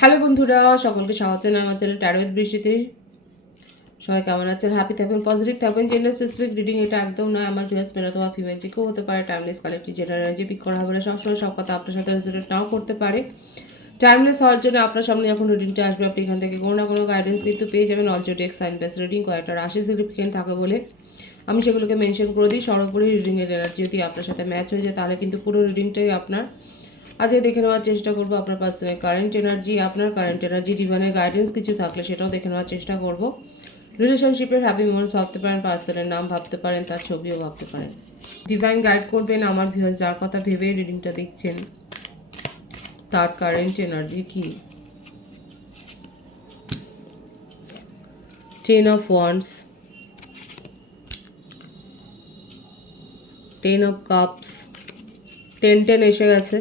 Hello বন্ধুরা, সকলকে স্বাগত আমার চ্যানেল ট্যারোয়েদ বৃষ্টিতে সবাই কেমন আছেন? হ্যাপি থাকবেন পজিটিভ থাকবেন। জেন্ডার স্পেসিফিক রিডিং এটা একদম নয়, আমার ভিউয়ার্স মেন অথবা ফিমেল যে কেউ হতে পারে। Timeless collective general energy pick করা হবে না। সবসময় সব কথা আপনার সাথে রেজোনেট নাও করতে পারে। টাইমলেস হওয়ার জন্য আপনার সামনে যখন রিডিংটা আসবে। আপনি এখান থেকে কোনো না কোনো গাইডেন্স কিন্তু পেয়ে যাবেন। Also take sign base reading কয়েকটা রাশি সিগনিফিকেন্ট থাকে বলে আমি সেগুলোকে মেনশন করে দিই। সর্বোপরি রিডিংয়ের এনার্জি যদি আপনার সাথে ম্যাচ হয়ে যায়, তাহলে কিন্তু পুরো রিডিংটাই আপনার আজকে দেখে নেওয়ার চেষ্টা করব আপনার পার্সোনাল কারেন্ট এনার্জি আপনার কারেন্ট এনার্জি ডিভানের গাইডেন্স কিছু থাকলে সেটাও দেখে নেওয়ার চেষ্টা করব। রিলেশনশিপের হ্যাপি মোমেন্টস ভাবতে পারেন পার্সনের নাম ভাবতে পারেন, তার ছবিও ভাবতে পারেন। ডিভাইন গাইড করবেন আমার ভিউয়ার্স যার কথা ভেবে রিডিংটা দেখছেন, তার কারেন্ট এনার্জি কি? Ten of wands ten of cups ten ten এসে গেছে।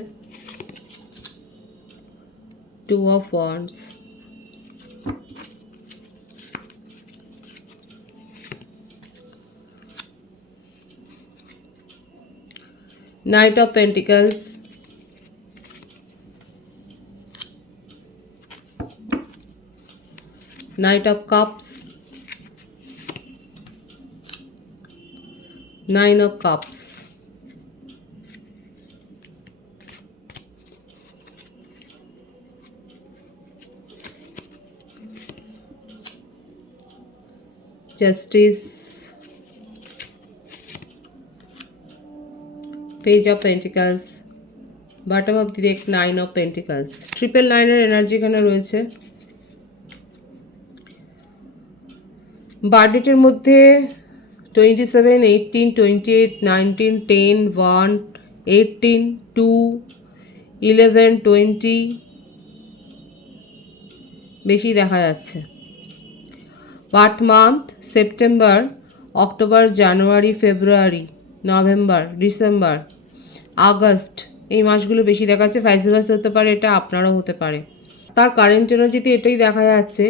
two of wands. Knight of pentacles. Knight of cups. Nine of cups. Justice. Page of pentacles. Bottom of the deck, nine of pentacles. Triple নাইনের energy এখানে রয়েছে। বার্থডেটের মধ্যে twenty seven eighteen twenty eight nineteen ten one eighteen two eleven twenty বেশি দেখা যাচ্ছে। Birth month, September, October, January, February, November, December, August. এই মাসগুলো বেশি দেখাচ্ছে ভাইসিভাস হতে পারে, এটা আপনারও হতে পারে। তার কারেন্ট এনার্জিতে এটাই দেখা যাচ্ছে,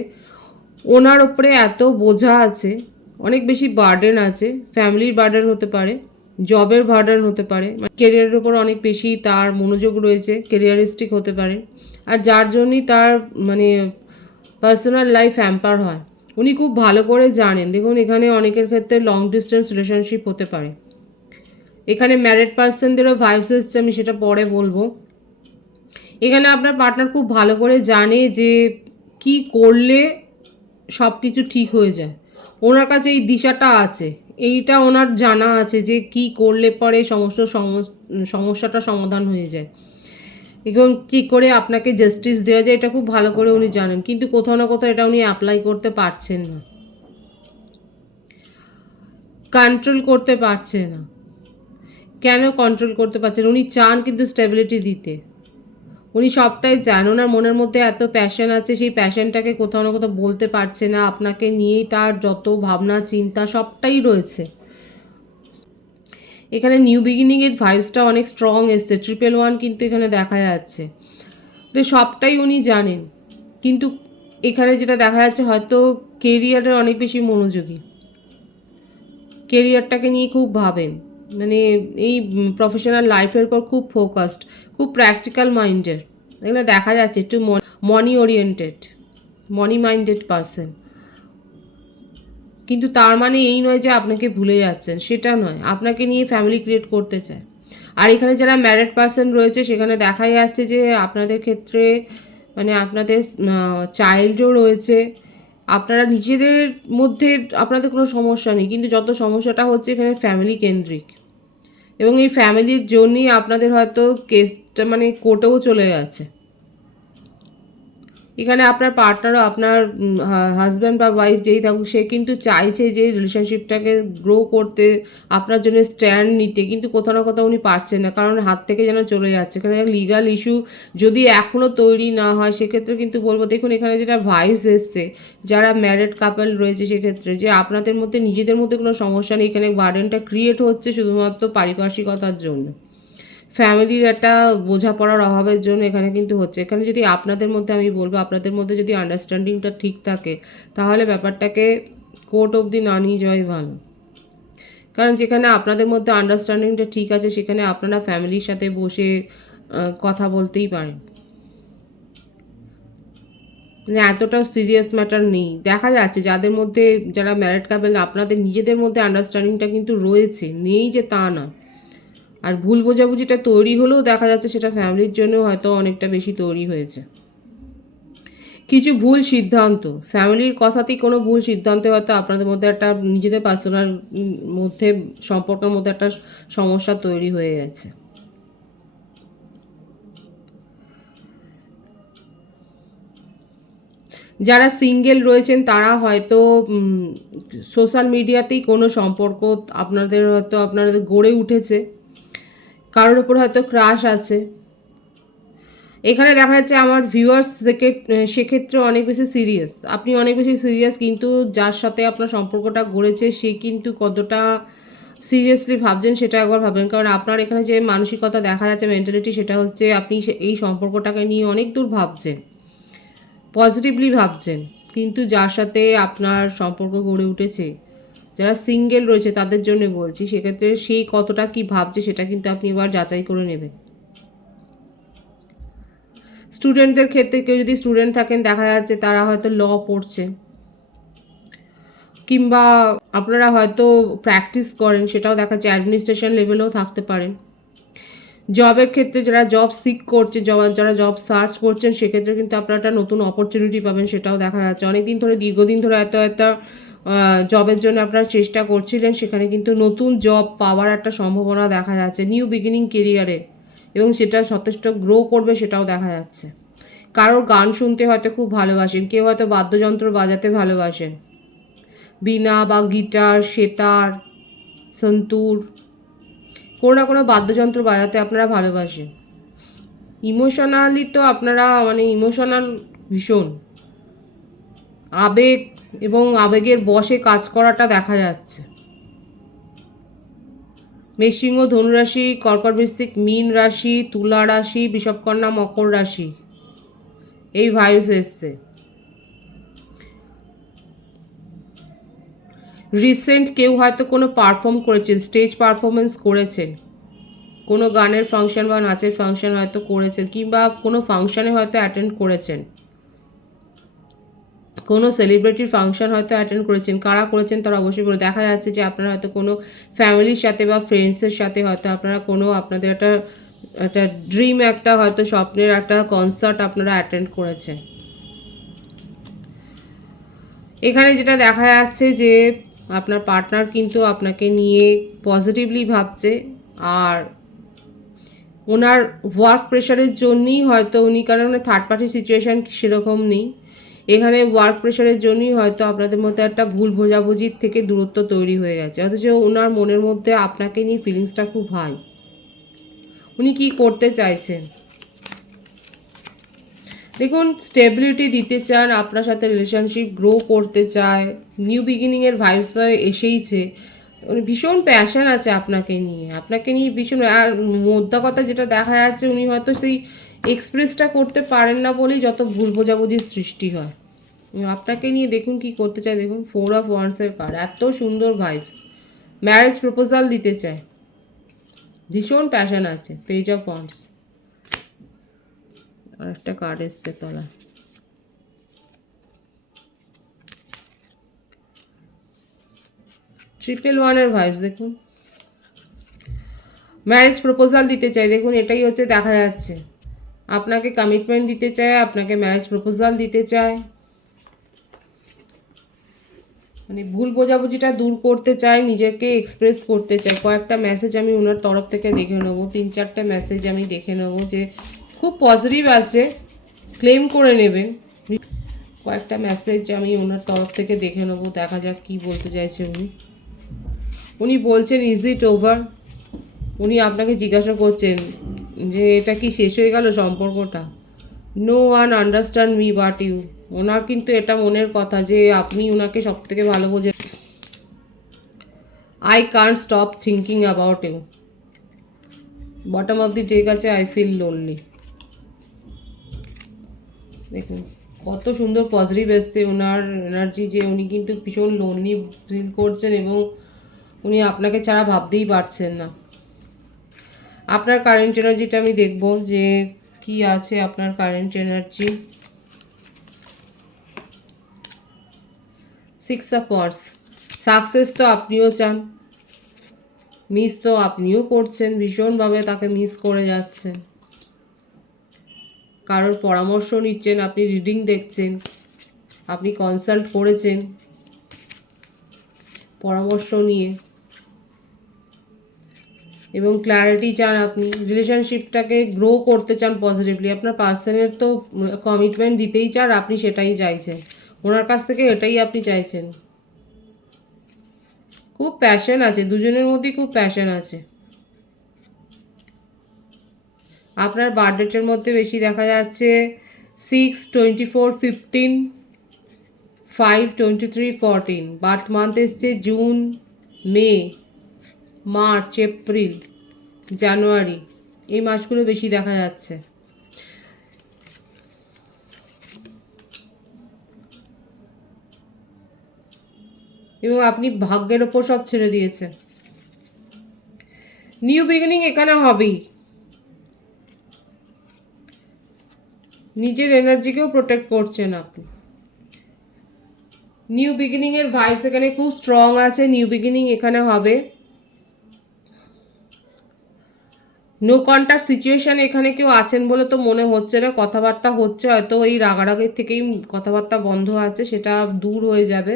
ওনার ওপরে এত বোঝা আছে, অনেক বেশি বার্ডেন আছে ফ্যামিলির বার্ডেন হতে পারে জবের বার্ডেন হতে পারে মানে কেরিয়ারের ওপর অনেক বেশি তার মনোযোগ রয়েছে কেরিয়ারিস্টিক হতে পারে। আর যার জন্যই তার মানে পার্সোনাল লাইফ হ্যাম্পার হয়। উনি খুব ভালো করে জানেন। দেখুন, এখানে অনেকের ক্ষেত্রে লং ডিস্টেন্স রিলেশনশিপ হতে পারে। এখানে ম্যারিড পার্সনদেরও ভাইবস এসছে আমি সেটা পরে বলব। এখানে আপনার পার্টনার খুব ভালো করে জানে যে কি করলে সব কিছু ঠিক হয়ে যায়। ওনার কাছে এই দিশাটা আছে। এইটা ওনার জানা আছে যে কি করলে পরে সমস্ত সমস- সমস্যাটা সমাধান হয়ে যায়। এবং কী করে আপনাকে জাস্টিস দেওয়া যায় এটা খুব ভালো করে উনি জানেন। কিন্তু কোথাও না কোথাও এটা উনি অ্যাপ্লাই করতে পারছেন না। কন্ট্রোল করতে পারছে না। কেন কন্ট্রোল করতে পারছেন? উনি চান কিন্তু স্টেবিলিটি দিতে। উনি সবটাই চান ওনার মনের মধ্যে এত প্যাশন আছে, সেই প্যাশনটাকে কোথাও না কোথাও বলতে পারছে না। আপনাকে নিয়েই তার যত ভাবনা, চিন্তা সবটাই রয়েছে। এখানে নিউ বিগিনিংয়ের ভাইবসটা অনেক স্ট্রং এসছে ট্রিপল ওয়ান কিন্তু এখানে দেখা যাচ্ছে। তো সবটাই উনি জানেন, কিন্তু এখানে যেটা দেখা যাচ্ছে হয়তো কেরিয়ারের অনেক বেশি মনোযোগী। কেরিয়ারটাকে নিয়ে খুব ভাবেন মানে এই প্রফেশনাল লাইফের পর খুব ফোকাসড খুব প্র্যাকটিক্যাল মাইন্ডের এখানে দেখা যাচ্ছে, একটু money oriented money minded person কিন্তু তার মানে এই নয় যে আপনাকে ভুলে যাচ্ছেন, সেটা নয়। আপনাকে নিয়ে ফ্যামিলি ক্রিয়েট করতে চায়। আর এখানে যারা ম্যারিড পার্সন রয়েছে, সেখানে দেখা যাচ্ছে যে আপনাদের ক্ষেত্রে মানে আপনাদের চাইল্ডও রয়েছে। আপনারা নিজেদের মধ্যে, আপনাদের কোনো সমস্যা নেই। কিন্তু যত সমস্যাটা হচ্ছে এখানে ফ্যামিলি কেন্দ্রিক। এবং এই ফ্যামিলির জন্যই আপনাদের হয়তো কেসটা মানে কোর্টেও চলে গেছে এখানে আপনার পার্টনারও আপনার হাজব্যান্ড বা ওয়াইফ যেই থাকুক, সে কিন্তু চাইছে যে রিলেশনশিপটাকে গ্রো করতে, আপনার জন্য স্ট্যান্ড নিতে, কিন্তু কোথাও না কোথাও উনি পারছেন না, কারণ হাত থেকে যেন চলে যাচ্ছে। এখানে লিগাল ইস্যু যদি এখনও তৈরি না হয়, সেক্ষেত্রে কিন্তু বলব, দেখুন, এখানে যেটা ভাইস এসছে, যারা ম্যারিড কাপল রয়েছে সেক্ষেত্রে, যে আপনাদের মধ্যে, নিজেদের মধ্যে কোনো সমস্যা নেই, এখানে বার্ডেনটা ক্রিয়েট হচ্ছে শুধুমাত্র পারিপার্শ্বিকতার জন্য। ফ্যামিলির একটা বোঝাপড়ার অভাবের জন্য এখানে কিন্তু হচ্ছে। এখানে যদি আপনাদের মধ্যে আমি বলব, আপনাদের মধ্যে যদি আন্ডারস্ট্যান্ডিংটা ঠিক থাকে, তাহলে ব্যাপারটাকে কোর্ট অবধি না নিয়ে যাওয়াই ভালো। কারণ যেখানে আপনাদের মধ্যে আন্ডারস্ট্যান্ডিংটা ঠিক আছে, সেখানে আপনারা ফ্যামিলির সাথে বসে কথা বলতেই পারেন। মানে এতটাও সিরিয়াস ম্যাটার নেই। দেখা যাচ্ছে যাদের মধ্যে, যারা ম্যারেড কাপেল আপনাদের নিজেদের মধ্যে আন্ডারস্ট্যান্ডিংটা কিন্তু রয়েছে, নেই যে তা না। আর ভুল বোঝাবুঝিটা তৈরি হলেও দেখা যাচ্ছে সেটা ফ্যামিলির জন্য হয়তো অনেকটা বেশি তৈরি হয়েছে। কিছু ভুল সিদ্ধান্ত, ফ্যামিলির কথাতেই কোনো ভুল সিদ্ধান্তে হয়তো আপনাদের মধ্যে একটা নিজেদের পার্সোনাল মধ্যে, সম্পর্কের মধ্যে একটা সমস্যা তৈরি হয়ে গেছে। যারা সিঙ্গেল রয়েছেন, তারা হয়তো সোশ্যাল মিডিয়াতেই কোনো সম্পর্ক আপনাদের হয়তো আপনাদের গড়ে উঠেছে। কারোর উপর হয়তো ক্রাশ আছে। এখানে দেখা যাচ্ছে আমার ভিউয়ার্স থেকে সেক্ষেত্রে অনেক বেশি সিরিয়াস আপনি অনেক বেশি সিরিয়াস কিন্তু যার সাথে আপনার সম্পর্কটা গড়েছে, সে কিন্তু কতটা সিরিয়াসলি ভাবছেন সেটা একবার ভাবেন কারণ আপনার এখানে যে মানসিকতা দেখা যাচ্ছে মেন্টালিটি সেটা হচ্ছে আপনি এই সম্পর্কটাকে নিয়ে অনেক দূর ভাবছেন পজিটিভলি ভাবছেন। কিন্তু যার সাথে আপনার সম্পর্ক গড়ে উঠেছে যারা সিঙ্গেল রয়েছে, তাদের জন্য বলছি, সেক্ষেত্রে সেই কতটা কি ভাবছে, সেটা কিন্তু আপনি এবার যাচাই করে নেবেন। স্টুডেন্টদের ক্ষেত্রে কেউ যদি স্টুডেন্ট থাকেন, দেখা যাচ্ছে তারা হয়তো ল পড়ছে। কিংবা আপনারা হয়তো প্র্যাকটিস করেন, সেটাও দেখা যাচ্ছে অ্যাডমিনিস্ট্রেশন লেভেলেও থাকতে পারেন জবের ক্ষেত্রে যারা জব সিক করছে জব যারা জব সার্চ করছেন, সেক্ষেত্রে কিন্তু আপনারা একটা নতুন অপরচুনিটি পাবেন, সেটাও দেখা যাচ্ছে। অনেকদিন ধরে, দীর্ঘদিন ধরে এত এত জবের জন্য আপনারা চেষ্টা করছিলেন, সেখানে কিন্তু নতুন জব পাওয়ার একটা সম্ভাবনা দেখা যাচ্ছে নিউ বিগিনিং কেরিয়ারে এবং সেটা যথেষ্ট গ্রো করবে সেটাও দেখা যাচ্ছে। কারোর গান শুনতে হয়তো খুব ভালোবাসেন, কেউ হয়তো বাদ্যযন্ত্র বাজাতে ভালোবাসেন। বীণা বা গিটার, সেতার, সন্তুর, কোনো না কোনো বাদ্যযন্ত্র বাজাতে আপনারা ভালোবাসেন। ইমোশনালি তো আপনারা মানে ইমোশনাল ভীষণ। আবেগ এবং আবেগের বসে কাজ করাটা দেখা যাচ্ছে। মেষিংহ ধনুরাশি, কর্কট বৃশ্চিক মীন রাশি, তুলা রাশি বিষবকন্যা মকর রাশি, এই ভাইস এসছে। রিসেন্ট কেউ হয়তো কোনো পারফর্ম করেছেন স্টেজ পারফরমেন্স করেছেন। কোনো গানের ফাংশন বা নাচের ফাংশন হয়তো করেছেন, কিংবা কোনো ফাংশনে হয়তো অ্যাটেন্ড করেছেন। কোনো সেলিব্রিটির ফাংশন হয়তো অ্যাটেন্ড করেছেন, কারা করেছেন তারা অবশ্যই করে দেখা যাচ্ছে যে আপনারা হয়তো কোনো ফ্যামিলির সাথে বা ফ্রেন্ডসের সাথে হয়তো আপনারা কোনো আপনাদের একটা একটা ড্রিম একটা হয়তো স্বপ্নের একটা কনসার্ট আপনারা অ্যাটেন্ড করেছেন। এখানে যেটা দেখা যাচ্ছে যে আপনার পার্টনার কিন্তু আপনাকে নিয়ে পজিটিভলি ভাবছে, আর ওনার ওয়ার্ক প্রেশারের জন্যই হয়তো উনি, কারণ থার্ড পার্টি সিচুয়েশান সেরকম নেই। এখানে ওয়ার্ক প্রেশারের জন্যই হয়তো আপনাদের মধ্যে একটা ভুল বোঝাবুঝির থেকে দূরত্ব তৈরি হয়ে গেছে। অথচ ওনার মনের মধ্যে আপনাকে নিয়ে ফিলিংসটা খুব হাই উনি কি করতে চাইছেন? দেখুন স্টেবিলিটি দিতে চান, আপনার সাথে রিলেশনশিপ গ্রো করতে চায় নিউ বিগিনিংয়ের ভাইস তো এসেইছে। উনি ভীষণ প্যাশন আছে আপনাকে নিয়ে। আপনাকে নিয়ে ভীষণ, আর মোদ্দা কথা যেটা দেখা যাচ্ছে, উনি হয়তো সেই এক্সপ্রেসটা করতে পারেন না বলেই যত ভুল বোঝাবুঝির সৃষ্টি হয়। আপনাকে নিয়ে দেখুন কি করতে চায়, দেখুন ফোর অফ ওয়ান্সের কার্ড এত সুন্দর ভাইবস ম্যারেজ প্রপোজাল দিতে চায়। ভীষণ প্যাশন আছে পেজ অফ ওয়ান্স আর একটা কার্ড এসছে তলা ট্রিপল ওয়ানের ভাইবস দেখুন। ম্যারেজ প্রপোজাল দিতে চাই দেখুন, এটাই হচ্ছে দেখা যাচ্ছে। আপনাকে কমিটমেন্ট দিতে চায়, আপনাকে ম্যারেজ প্রপোজাল দিতে চায়। মানে ভুল বোঝাবুঝিটা দূর করতে চায় নিজেকে এক্সপ্রেস করতে চায় কয়েকটা মেসেজ আমি ওনার তরফ থেকে দেখে নেব। তিন চারটে মেসেজ আমি দেখে নেব যে খুব পজিটিভ আছে ক্লেম করে নেবেন। কয়েকটা মেসেজ আমি ওনার তরফ থেকে দেখে নেব, দেখা যাক কি বলতে চাইছে উনি। উনি বলছেন ইজ ইট ওভার উনি আপনাকে জিজ্ঞাসা করছেন যে, এটা কি শেষ হয়ে গেল সম্পর্কটা? No one understand me but you ওনার কিন্তু এটা মনের কথা যে আপনি ওনাকে সব থেকে ভালো বোঝেন I can't stop thinking about you bottom of the deck আছে আই ফিল লোনলি দেখুন, কত সুন্দর পজিটিভ এসছে ওনার এনার্জি যে উনি কিন্তু ভীষণ লোনলি ফিল করছেন এবং উনি আপনাকে ছাড়া ভাবতেই পারছেন না। আপনার কারেন্ট এনার্জিটা আমি দেখব যে কি আছে আপনার কারেন্ট এনার্জি সিক্স অফ ওয়ার্স সাকসেস তো আপনিও চান। মিস তো আপনিও করছেন। ভীষণভাবে তাকে মিস করে যাচ্ছেন। কারোর পরামর্শ নিচ্ছেন, আপনি রিডিং দেখছেন, আপনি কনসাল্ট করেছেন। পরামর্শ নিয়ে। এবং ক্ল্যারিটি চান আপনি। রিলেশনশিপটাকে গ্রো করতে চান পজিটিভলি আপনার পার্সনের তো কমিটমেন্ট দিতেই চান, আপনি সেটাই চাইছেন। ওনার কাছ থেকে এটাই আপনি চাইছেন? খুব প্যাশন আছে, দুজনের মধ্যেই খুব প্যাশন আছে। আপনার বার্থডেটের মধ্যে বেশি দেখা যাচ্ছে six twenty four fifteen five twenty three fourteen birth month এসছে June May March April January এই মাসগুলো বেশি দেখা যাচ্ছে। এবং আপনি ভাগ্যের ওপর সব ছেড়ে দিয়েছেন। নিউ বিগিনিং এখানে হবেই। নিজের এনার্জিকেও প্রোটেক্ট করছেন আপনি। নিউ বিগিনিং এর ভাইবস এখানে খুব স্ট্রং আছে। নিউ বিগিনিং এখানে হবে। নো কন্ট্যাক্ট সিচুয়েশন এখানে কেউ আছেন বলে তো মনে হচ্ছে না। কথাবার্তা হচ্ছে, হয়তো এই রাগারাগির থেকেই কথাবার্তা বন্ধ আছে, সেটা দূর হয়ে যাবে।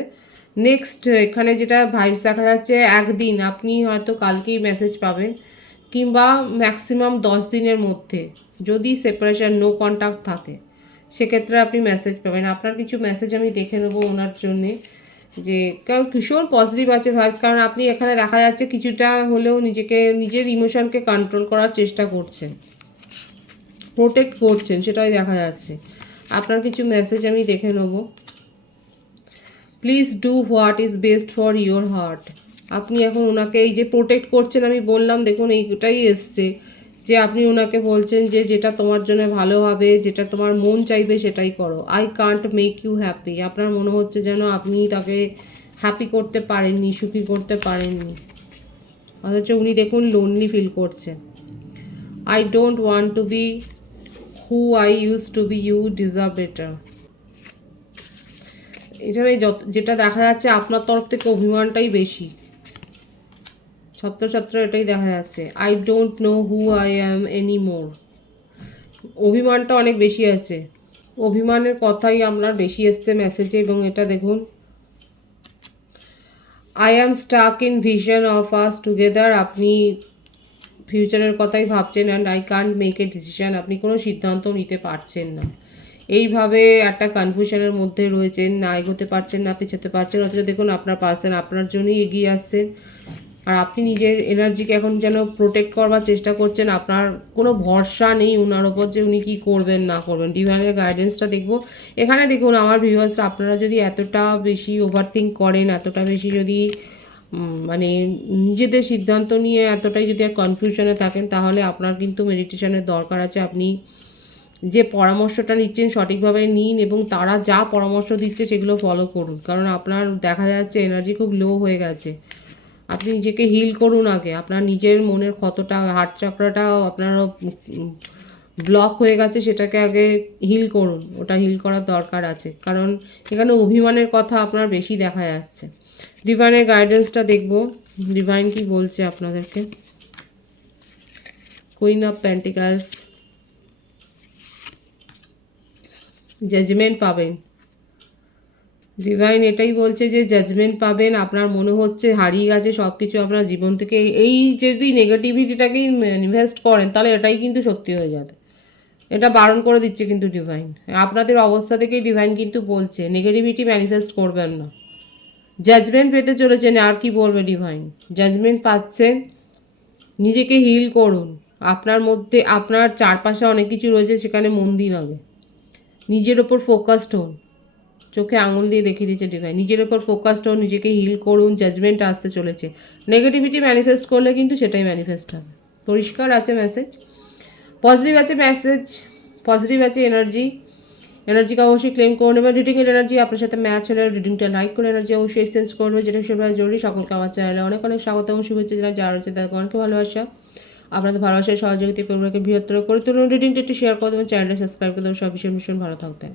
নেক্সট এখানে যেটা ভাইবস দেখা যাচ্ছে, একদিন আপনি হয়তো কালকেই মেসেজ পাবেন, কিংবা ম্যাক্সিমাম দশ দিনের মধ্যে যদি সেপারেশন নো কন্ট্যাক্ট থাকে, সেক্ষেত্রে আপনি মেসেজ পাবেন। আপনার কিছু মেসেজ আমি দেখে নেব ওনার জন্যে যে, কারণ ভীষণ পজিটিভ আছে ভাইবস কারণ আপনি এখানে দেখা যাচ্ছে কিছুটা হলেও নিজেকে, নিজের ইমোশনকে কন্ট্রোল করার চেষ্টা করছেন প্রোটেক্ট করছেন, সেটাই দেখা যাচ্ছে। আপনার কিছু মেসেজ আমি দেখে নেব। Please do what is best for your heart আপনি এখন ওনাকে এই যে প্রোটেক্ট করছেন, আমি বললাম, দেখুন, এইটাই এসছে যে আপনি ওনাকে বলছেন যে যেটা তোমার জন্য ভালো হবে, যেটা তোমার মন চাইবে সেটাই করো। I can't make you happy আপনার মনে হচ্ছে যেন আপনি তাকে হ্যাপি করতে পারেননি, সুখী করতে পারেননি। অথচ উনি দেখুন লোনলি ফিল করছেন। I don't want to be who I used to be you deserve better এখানে যত যেটা দেখা যাচ্ছে আপনার তরফ থেকে অভিমানটাই বেশি। ছত্রছত্র এটাই দেখা যাচ্ছে। I don't know who I am any more অভিমানটা অনেক বেশি আছে। অভিমানের কথাই আমরা বেশি এসছে মেসেজে এবং এটা দেখুন। I am stuck in vision of us together আপনি ফিউচারের কথাই ভাবছেন and I can't make a decision আপনি কোনো সিদ্ধান্ত নিতে পারছেন না। এইভাবে একটা কনফিউশনের মধ্যে রয়েছেন, না এগোতে পারছেন না পিছোতে পারছেন অথচ দেখুন আপনার পার্সন আপনার জন্যই এগিয়ে আসছেন। আর আপনি নিজের এনার্জিকে এখন যেন প্রোটেক্ট করবার চেষ্টা করছেন, আপনার কোনো ভরসা নেই ওনার ওপর যে উনি কী করবেন, না করবেন। ডিভাইনের গাইডেন্সটা দেখব। এখানে দেখুন আমার ভিউয়ার্সরা আপনারা যদি এতটা বেশি ওভার থিঙ্ক করেন, এতটা বেশি যদি মানে নিজেদের সিদ্ধান্ত নিয়ে এতটাই যদি আর কনফিউশনে থাকেন, তাহলে আপনার কিন্তু মেডিটেশনের দরকার আছে। আপনি যে পরামর্শটা নিচ্ছেন সঠিকভাবে নিন এবং তারা যা পরামর্শ দিচ্ছে সেগুলো ফলো করুন। কারণ আপনার দেখা যাচ্ছে এনার্জি খুব লো হয়ে গেছে। আপনি নিজেকে হিল করুন আগে। আপনার নিজের মনের ক্ষতটা হার্ট চক্রটাও আপনার ব্লক হয়ে গেছে, সেটাকে আগে হিল করুন। ওটা হিল করার দরকার আছে। কারণ এখানে অভিমানের কথা আপনার বেশি দেখা যাচ্ছে। ডিভাইনের গাইডেন্সটা দেখব। ডিভাইন কি বলছে আপনাদেরকে? কুইন অফ প্যান্টিকালস জাজমেন্ট পাবেন। ডিভাইন এটাই বলছে যে জাজমেন্ট পাবেন, আপনার মনে হচ্ছে হারিয়ে গেছে সব কিছু আপনার জীবন থেকে এই যদি নেগেটিভিটিটাকে ইনভেস্ট করেন, তাহলে এটাই কিন্তু সত্যি হয়ে যাবে। এটা বারণ করে দিচ্ছে কিন্তু ডিভাইন আপনাদের অবস্থা থেকেই ডিভাইন কিন্তু বলছে নেগেটিভিটি ম্যানিফেস্ট করবেন না। জাজমেন্ট পেতে চলেছেন, আর কি বলবে ডিভাইন জাজমেন্ট পাচ্ছেন, নিজেকে হিল করুন। আপনার মধ্যে, আপনার চারপাশে অনেক কিছু রয়েছে, সেখানে মন দিন আগে। নিজের ওপর ফোকাসড হন। চোখে আঙুল দিয়ে দেখিয়ে দিচ্ছে ডিভাইন নিজের ওপর ফোকাসড হন, নিজেকে হিল করুন জাজমেন্ট আসতে চলেছে। নেগেটিভিটি ম্যানিফেস্ট করলে কিন্তু সেটাই ম্যানিফেস্ট হবে। পরিষ্কার আছে মেসেজ পজিটিভ আছে মেসেজ পজিটিভ আছে এনার্জি এনার্জিকে অবশ্যই ক্লেম করে নেবেন। রিডিংয়ের এনার্জি আপনার সাথে ম্যাচ হলে রিডিংটা লাইক করে এনার্জি অবশ্যই এক্সচেঞ্জ করবে। যেটা সেভাবে জরুরি। সকলকে আমার চ্যানেলে অনেক অনেক স্বাগত এবং শুভেচ্ছা জানাই। যারা রয়েছে তাদেরকে অনেক ভালোবাসা। আপনাদের ভালোবাসায় সহযোগিতা পরিবারকে বৃহত্তর করে তুলুন। রিডিংটা একটু শেয়ার করে দেবেন। চ্যানেলটা সাবস্ক্রাইব করে দেবেন। সব ভীষণ ভীষণ ভালো থাকবেন।